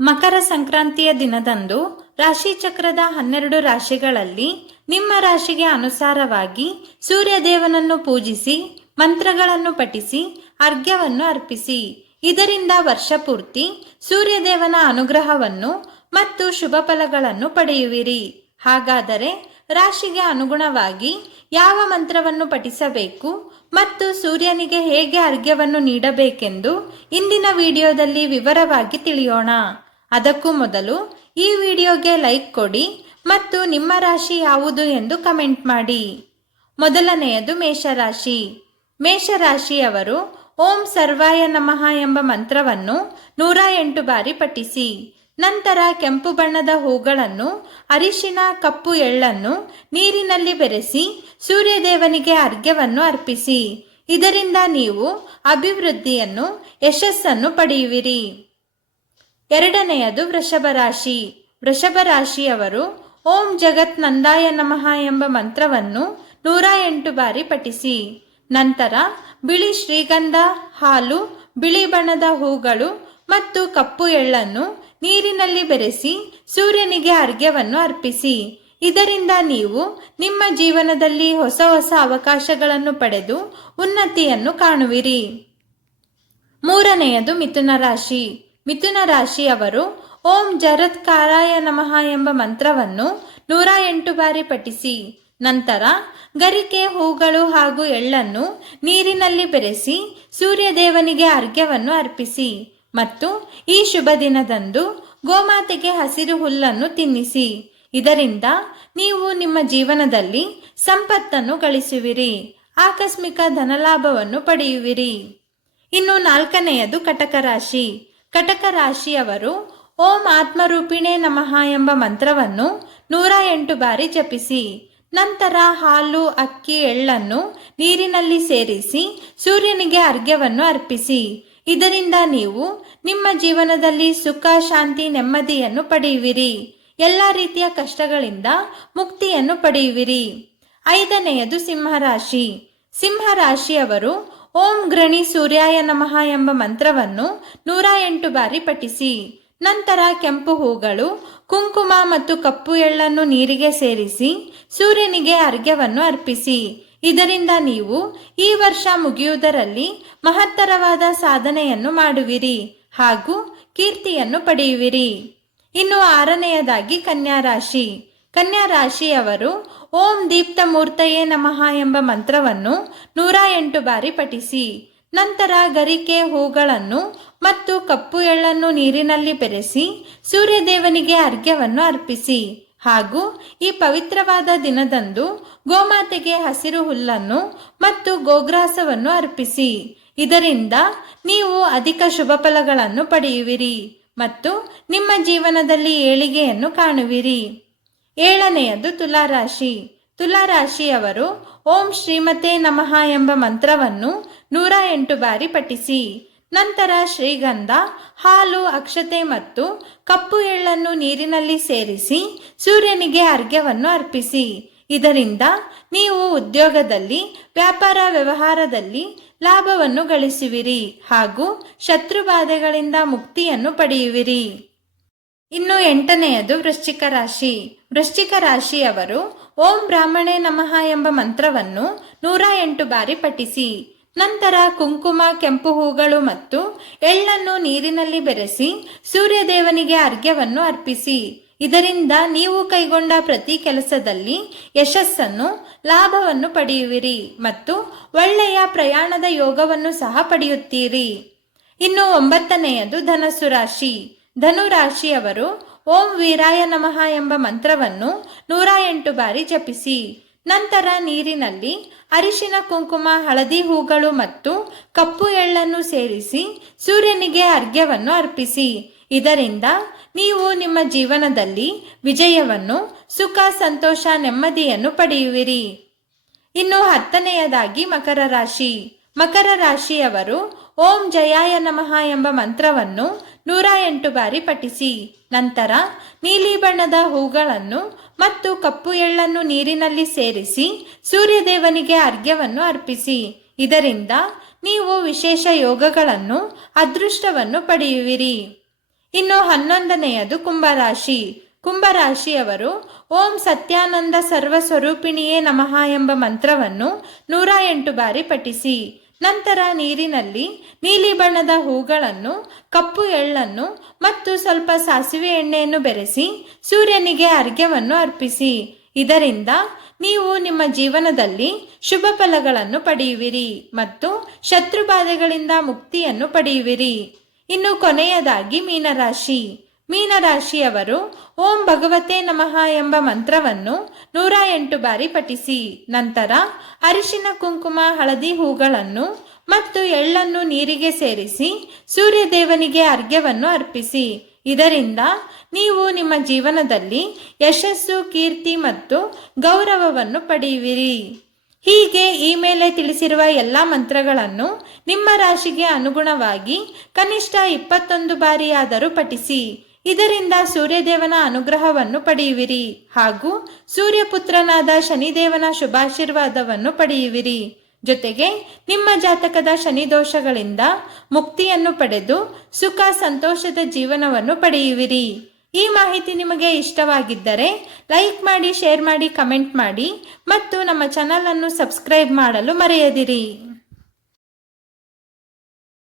ಮಕರ ಸಂಕ್ರಾಂತಿಯ ದಿನದಂದು ರಾಶಿ ಚಕ್ರದ ಹನ್ನೆರಡು ರಾಶಿಗಳಲ್ಲಿ ನಿಮ್ಮ ರಾಶಿಗೆ ಅನುಸಾರವಾಗಿ ಸೂರ್ಯ ದೇವನನ್ನು ಪೂಜಿಸಿ, ಮಂತ್ರಗಳನ್ನು ಪಠಿಸಿ, ಅರ್ಘ್ಯವನ್ನು ಅರ್ಪಿಸಿ. ಇದರಿಂದ ವರ್ಷ ಪೂರ್ತಿ ಸೂರ್ಯದೇವನ ಅನುಗ್ರಹವನ್ನು ಮತ್ತು ಶುಭ ಫಲಗಳನ್ನು ಪಡೆಯುವಿರಿ. ಹಾಗಾದರೆ ರಾಶಿಗೆ ಅನುಗುಣವಾಗಿ ಯಾವ ಮಂತ್ರವನ್ನು ಪಠಿಸಬೇಕು ಮತ್ತು ಸೂರ್ಯನಿಗೆ ಹೇಗೆ ಅರ್ಘ್ಯವನ್ನು ನೀಡಬೇಕೆಂದು ಇಂದಿನ ವಿಡಿಯೋದಲ್ಲಿ ವಿವರವಾಗಿ ತಿಳಿಯೋಣ. ಅದಕ್ಕೂ ಮೊದಲು ಈ ವಿಡಿಯೋಗೆ ಲೈಕ್ ಕೊಡಿ ಮತ್ತು ನಿಮ್ಮ ರಾಶಿ ಯಾವುದು ಎಂದು ಕಮೆಂಟ್ ಮಾಡಿ. ಮೊದಲನೆಯದು ಮೇಷರಾಶಿ. ಮೇಷರಾಶಿಯವರು ಓಂ ಸರ್ವಾಯ ನಮಃ ಎಂಬ ಮಂತ್ರವನ್ನು ನೂರ ಎಂಟು ಬಾರಿ ಪಠಿಸಿ. ನಂತರ ಕೆಂಪು ಬಣ್ಣದ ಹೂಗಳನ್ನು, ಅರಿಶಿನ, ಕಪ್ಪು ಎಳ್ಳನ್ನು ನೀರಿನಲ್ಲಿ ಬೆರೆಸಿ ಸೂರ್ಯದೇವನಿಗೆ ಅರ್ಘ್ಯವನ್ನು ಅರ್ಪಿಸಿ. ಇದರಿಂದ ನೀವು ಅಭಿವೃದ್ಧಿಯನ್ನು, ಯಶಸ್ಸನ್ನು ಪಡೆಯುವಿರಿ. ಎರಡನೆಯದು ವೃಷಭ ರಾಶಿ. ವೃಷಭ ರಾಶಿಯವರು, ಓಂ ಜಗತ್ ನಂದಾಯ ನಮಃ ಎಂಬ ಮಂತ್ರವನ್ನು ನೂರ ಎಂಟು ಬಾರಿ ಪಠಿಸಿ. ನಂತರ ಬಿಳಿ ಶ್ರೀಗಂಧ, ಹಾಲು, ಬಿಳಿ ಬಣ್ಣದ ಹೂಗಳು ಮತ್ತು ಕಪ್ಪು ಎಳ್ಳನ್ನು ನೀರಿನಲ್ಲಿ ಬೆರೆಸಿ ಸೂರ್ಯನಿಗೆ ಅರ್ಘ್ಯವನ್ನು ಅರ್ಪಿಸಿ. ಇದರಿಂದ ನೀವು ನಿಮ್ಮ ಜೀವನದಲ್ಲಿ ಹೊಸ ಹೊಸ ಅವಕಾಶಗಳನ್ನು ಪಡೆದು ಉನ್ನತಿಯನ್ನು ಕಾಣುವಿರಿ. ಮೂರನೆಯದು ಮಿಥುನ ರಾಶಿ. ಮಿಥುನ ರಾಶಿಯವರು, ಓಂ ಜರತ್ಕಾರಾಯ ನಮಃ ಎಂಬ ಮಂತ್ರವನ್ನು ನೂರ ಎಂಟು ಬಾರಿ ಪಠಿಸಿ. ನಂತರ ಗರಿಕೆ ಹೂಗಳು ಹಾಗೂ ಎಳ್ಳನ್ನು ನೀರಿನಲ್ಲಿ ಬೆರೆಸಿ ಸೂರ್ಯದೇವನಿಗೆ ಅರ್ಘ್ಯವನ್ನು ಅರ್ಪಿಸಿ. ಮತ್ತು ಈ ಶುಭ ದಿನದಂದು ಗೋಮಾತೆಗೆ ಹಸಿರು ಹುಲ್ಲನ್ನು ತಿನ್ನಿಸಿ. ಇದರಿಂದ ನೀವು ನಿಮ್ಮ ಜೀವನದಲ್ಲಿ ಸಂಪತ್ತನ್ನು ಗಳಿಸುವಿರಿ, ಆಕಸ್ಮಿಕ ಧನಲಾಭವನ್ನು ಪಡೆಯುವಿರಿ. ಇನ್ನು ನಾಲ್ಕನೆಯದು ಕಟಕ ರಾಶಿ ಕಟಕ ರಾಶಿಯವರು, ಓಂ ಆತ್ಮರೂಪಿಣೆ ನಮಃ ಎಂಬ ಮಂತ್ರವನ್ನು ನೂರ ಎಂಟು ಬಾರಿ ಜಪಿಸಿ, ನಂತರ ಹಾಲು, ಅಕ್ಕಿ, ಎಳ್ಳನ್ನು ನೀರಿನಲ್ಲಿ ಸೇರಿಸಿ ಸೂರ್ಯನಿಗೆ ಅರ್ಘ್ಯವನ್ನು ಅರ್ಪಿಸಿ. ಇದರಿಂದ ನೀವು ನಿಮ್ಮ ಜೀವನದಲ್ಲಿ ಸುಖ, ಶಾಂತಿ, ನೆಮ್ಮದಿಯನ್ನು ಪಡೆಯುವಿರಿ. ಎಲ್ಲ ರೀತಿಯ ಕಷ್ಟಗಳಿಂದ ಮುಕ್ತಿಯನ್ನು ಪಡೆಯುವಿರಿ. ಐದನೆಯದು ಸಿಂಹರಾಶಿ. ಸಿಂಹರಾಶಿಯವರು ಓಂ ಗ್ರಣಿ ಸೂರ್ಯಾಯ ನಮಃ ಎಂಬ ಮಂತ್ರವನ್ನು ನೂರ ಎಂಟು ಬಾರಿ ಪಠಿಸಿ. ನಂತರ ಕೆಂಪು ಹೂಗಳು, ಕುಂಕುಮ ಮತ್ತು ಕಪ್ಪು ಎಳ್ಳನ್ನು ನೀರಿಗೆ ಸೇರಿಸಿ ಸೂರ್ಯನಿಗೆ ಅರ್ಘ್ಯವನ್ನು ಅರ್ಪಿಸಿ. ಇದರಿಂದ ನೀವು ಈ ವರ್ಷ ಮುಗಿಯುವುದರಲ್ಲಿ ಮಹತ್ತರವಾದ ಸಾಧನೆಯನ್ನು ಮಾಡುವಿರಿ ಹಾಗೂ ಕೀರ್ತಿಯನ್ನು ಪಡೆಯುವಿರಿ. ಇನ್ನು ಆರನೆಯದಾಗಿ ಕನ್ಯಾ ರಾಶಿ ಕನ್ಯಾ ರಾಶಿಯವರು, ಓಂ ದೀಪ್ತ ಮೂರ್ತಯೇ ನಮಃ ಎಂಬ ಮಂತ್ರವನ್ನು ನೂರ ಎಂಟು ಬಾರಿ ಪಠಿಸಿ. ನಂತರ ಗರಿಕೆ ಹೂಗಳನ್ನು ಮತ್ತು ಕಪ್ಪು ಎಳ್ಳನ್ನು ನೀರಿನಲ್ಲಿ ಬೆರೆಸಿ ಸೂರ್ಯದೇವನಿಗೆ ಅರ್ಘ್ಯವನ್ನು ಅರ್ಪಿಸಿ. ಹಾಗೂ ಈ ಪವಿತ್ರವಾದ ದಿನದಂದು ಗೋಮಾತೆಗೆ ಹಸಿರು ಹುಲ್ಲನ್ನು ಮತ್ತು ಗೋಗ್ರಾಸವನ್ನು ಅರ್ಪಿಸಿ. ಇದರಿಂದ ನೀವು ಅಧಿಕ ಶುಭ ಫಲಗಳನ್ನು ಪಡೆಯುವಿರಿ ಮತ್ತು ನಿಮ್ಮ ಜೀವನದಲ್ಲಿ ಏಳಿಗೆಯನ್ನು ಕಾಣುವಿರಿ. ಏಳನೆಯದು ತುಲಾರಾಶಿ. ತುಲಾರಾಶಿಯವರು, ಓಂ ಶ್ರೀಮತೆ ನಮಃ ಎಂಬ ಮಂತ್ರವನ್ನು ನೂರ ಎಂಟು ಬಾರಿ ಪಠಿಸಿ. ನಂತರ ಶ್ರೀಗಂಧ, ಹಾಲು, ಅಕ್ಷತೆ ಮತ್ತು ಕಪ್ಪು ಎಳ್ಳನ್ನು ನೀರಿನಲ್ಲಿ ಸೇರಿಸಿ ಸೂರ್ಯನಿಗೆ ಅರ್ಘ್ಯವನ್ನು ಅರ್ಪಿಸಿ. ಇದರಿಂದ ನೀವು ಉದ್ಯೋಗದಲ್ಲಿ, ವ್ಯಾಪಾರ ವ್ಯವಹಾರದಲ್ಲಿ ಲಾಭವನ್ನು ಗಳಿಸುವಿರಿ ಹಾಗೂ ಶತ್ರುಬಾಧೆಗಳಿಂದ ಮುಕ್ತಿಯನ್ನು ಪಡೆಯುವಿರಿ. ಇನ್ನು ಎಂಟನೆಯದು ವೃಶ್ಚಿಕ ರಾಶಿ. ವೃಶ್ಚಿಕ ರಾಶಿಯವರು ಓಂ ಬ್ರಾಹ್ಮಣೇ ನಮಃ ಎಂಬ ಮಂತ್ರವನ್ನು ನೂರ ಎಂಟು ಬಾರಿ ಪಠಿಸಿ. ನಂತರ ಕುಂಕುಮ, ಕೆಂಪು ಹೂಗಳು ಮತ್ತು ಎಳ್ಳನ್ನು ನೀರಿನಲ್ಲಿ ಬೆರೆಸಿ ಸೂರ್ಯದೇವನಿಗೆ ಅರ್ಘ್ಯವನ್ನು ಅರ್ಪಿಸಿ. ಇದರಿಂದ ನೀವು ಕೈಗೊಂಡ ಪ್ರತಿ ಕೆಲಸದಲ್ಲಿ ಯಶಸ್ಸನ್ನು, ಲಾಭವನ್ನು ಪಡೆಯುವಿರಿ ಮತ್ತು ಒಳ್ಳೆಯ ಪ್ರಯಾಣದ ಯೋಗವನ್ನು ಸಹ ಪಡೆಯುತ್ತೀರಿ. ಇನ್ನು ಒಂಬತ್ತನೆಯದು ಧನಸ್ಸು ರಾಶಿ. ಧನು ರಾಶಿಯವರು ಓಂ ವೀರಾಯ ನಮಃ ಎಂಬ ಮಂತ್ರವನ್ನು ನೂರ ಎಂಟು ಬಾರಿ ಜಪಿಸಿ. ನಂತರ ನೀರಿನಲ್ಲಿ ಅರಿಶಿನ ಕುಂಕುಮ, ಹಳದಿ ಹೂಗಳು ಮತ್ತು ಕಪ್ಪು ಎಳ್ಳನ್ನು ಸೇರಿಸಿ ಸೂರ್ಯನಿಗೆ ಅರ್ಘ್ಯವನ್ನು ಅರ್ಪಿಸಿ. ಇದರಿಂದ ನೀವು ನಿಮ್ಮ ಜೀವನದಲ್ಲಿ ವಿಜಯವನ್ನು, ಸುಖ, ಸಂತೋಷ, ನೆಮ್ಮದಿಯನ್ನು ಪಡೆಯುವಿರಿ. ಇನ್ನು ಹತ್ತನೆಯದಾಗಿ ಮಕರ ರಾಶಿ. ಮಕರ ರಾಶಿಯವರು, ಓಂ ಜಯಾಯ ನಮಃ ಎಂಬ ಮಂತ್ರವನ್ನು ನೂರ ಎಂಟು ಬಾರಿ ಪಠಿಸಿ. ನಂತರ ನೀಲಿ ಬಣ್ಣದ ಹೂಗಳನ್ನು ಮತ್ತು ಕಪ್ಪು ಎಳ್ಳನ್ನು ನೀರಿನಲ್ಲಿ ಸೇರಿಸಿ ಸೂರ್ಯದೇವನಿಗೆ ಅರ್ಘ್ಯವನ್ನು ಅರ್ಪಿಸಿ. ಇದರಿಂದ ನೀವು ವಿಶೇಷ ಯೋಗಗಳನ್ನು, ಅದೃಷ್ಟವನ್ನು ಪಡೆಯುವಿರಿ. ಇನ್ನು ಹನ್ನೊಂದನೆಯದು ಕುಂಭರಾಶಿ. ಕುಂಭರಾಶಿಯವರು, ಓಂ ಸತ್ಯಾನಂದ ಸರ್ವ ಸ್ವರೂಪಿಣಿಯೇ ನಮಃ ಎಂಬ ಮಂತ್ರವನ್ನು ನೂರ ಎಂಟು ಬಾರಿ ಪಠಿಸಿ. ನಂತರ ನೀರಿನಲ್ಲಿ ನೀಲಿ ಬಣ್ಣದ ಹೂಗಳನ್ನು, ಕಪ್ಪು ಎಳ್ಳನ್ನು ಮತ್ತು ಸ್ವಲ್ಪ ಸಾಸಿವೆ ಎಣ್ಣೆಯನ್ನು ಬೆರೆಸಿ ಸೂರ್ಯನಿಗೆ ಅರ್ಘ್ಯವನ್ನು ಅರ್ಪಿಸಿ. ಇದರಿಂದ ನೀವು ನಿಮ್ಮ ಜೀವನದಲ್ಲಿ ಶುಭ ಫಲಗಳನ್ನು ಪಡೆಯುವಿರಿ ಮತ್ತು ಶತ್ರುಬಾಧೆಗಳಿಂದ ಮುಕ್ತಿಯನ್ನು ಪಡೆಯುವಿರಿ. ಇನ್ನು ಕೊನೆಯದಾಗಿ ಮೀನರಾಶಿ. ಮೀನರಾಶಿಯವರು, ಓಂ ಭಗವತೆ ನಮಃ ಎಂಬ ಮಂತ್ರವನ್ನು ನೂರ ಎಂಟು ಬಾರಿ ಪಠಿಸಿ. ನಂತರ ಅರಿಶಿನ ಕುಂಕುಮ, ಹಳದಿ ಹೂಗಳನ್ನು ಮತ್ತು ಎಳ್ಳನ್ನು ನೀರಿಗೆ ಸೇರಿಸಿ ಸೂರ್ಯದೇವನಿಗೆ ಅರ್ಘ್ಯವನ್ನು ಅರ್ಪಿಸಿ. ಇದರಿಂದ ನೀವು ನಿಮ್ಮ ಜೀವನದಲ್ಲಿ ಯಶಸ್ಸು, ಕೀರ್ತಿ ಮತ್ತು ಗೌರವವನ್ನು ಪಡೆಯುವಿರಿ. ಹೀಗೆ ಈ ಮೇಲೆ ತಿಳಿಸಿರುವ ಎಲ್ಲ ಮಂತ್ರಗಳನ್ನು ನಿಮ್ಮ ರಾಶಿಗೆ ಅನುಗುಣವಾಗಿ ಕನಿಷ್ಠ ಇಪ್ಪತ್ತೊಂದು ಬಾರಿಯಾದರೂ ಪಠಿಸಿ. ಇದರಿಂದ ಸೂರ್ಯದೇವನ ಅನುಗ್ರಹವನ್ನು ಪಡೆಯುವಿರಿ ಹಾಗೂ ಸೂರ್ಯಪುತ್ರನಾದ ಶನಿದೇವನ ಶುಭಾಶೀರ್ವಾದವನ್ನು ಪಡೆಯುವಿರಿ. ಜೊತೆಗೆ ನಿಮ್ಮ ಜಾತಕದ ಶನಿ ದೋಷಗಳಿಂದ ಮುಕ್ತಿಯನ್ನು ಪಡೆದು ಸುಖ ಸಂತೋಷದ ಜೀವನವನ್ನು ಪಡೆಯುವಿರಿ. ಈ ಮಾಹಿತಿ ನಿಮಗೆ ಇಷ್ಟವಾಗಿದ್ದರೆ ಲೈಕ್ ಮಾಡಿ, ಶೇರ್ ಮಾಡಿ, ಕಮೆಂಟ್ ಮಾಡಿ ಮತ್ತು ನಮ್ಮ ಚಾನಲನ್ನು ಸಬ್ಸ್ಕ್ರೈಬ್ ಮಾಡಲು ಮರೆಯದಿರಿ.